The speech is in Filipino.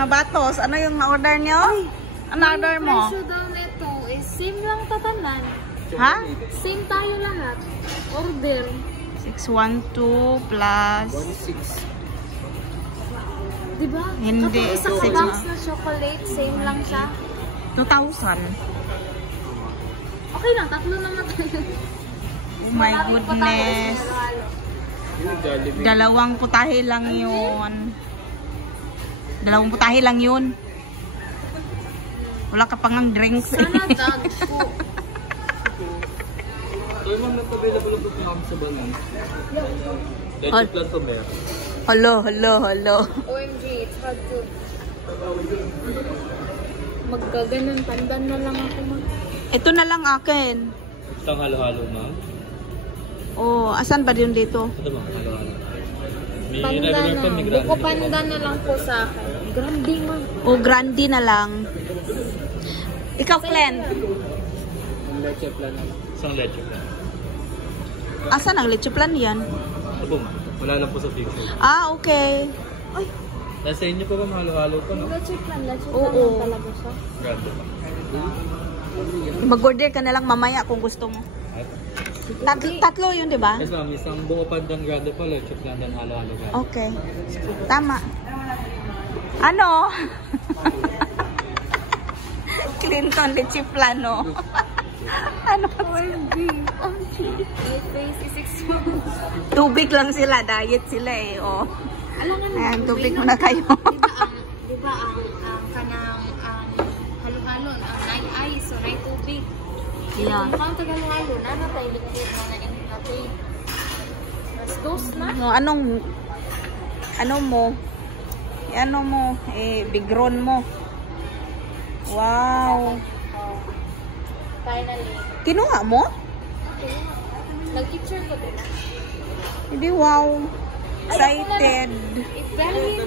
mga batos. Ano yung na-order nyo? Ano order mo? Presyo daw nito is same lang tatanan. Ha? Same tayo lahat. Order. 612 plus... 16. Diba? Hindi. Kapag isang box na chocolate, same lang siya. 2,000. Okay lang, tatlo naman tayo. Oh my goodness. Dalawang putahe lang yun. Dalawang putahe lang yun. Wala ka pang ang drinks. Sana dogs po. So, ma'am, nag-available po niya kami sa banan. Let's plan to bear. Hello. OMG, it's hard to... Magkaganon, pandan na lang ako mag... Ito na lang akin. Isang halo-halo, ma'am. Oh, asan ba yun dito? Ito, ma'am, halo-halo. May Pandan regular na. pa, may grande. Buko pandan na lang po sa akin. Grande man. Oh, grande na lang. Ikaw, Glenn. Leche plan. Isang leche plan. Asan ang leche plan yan? Ito po, ma'am. Wala lang po sa picture. Ah, okay. Ay, Nasa inyo po, ma'am, halo-halo po, no? Leche plan lang Oo. talaga siya. Grande pa. mag-order ka na lang mamaya kung gusto mo. Tatlo yun, di ba? Yes, ma'am. Isang buko pandan grande po, leche plan dan halo-halo grande. Okay. Tama. Ano? Clinton leche plano. Ano? My face is exposed. Tubig lang sila. Diet sila eh. Oh. Alangan Ayan, tubig muna kayo. Diba ang kanang halo-halo, ang nai ice, so nai tubig. Yeah. Kung kang tagal-halo, na tayo liquid na na-init natin. Mas dose na. Ano mo, bigron mo. Wow. Finally. Kinuha mo? Nag-picture ko din. Hindi, wow. Excited. It's very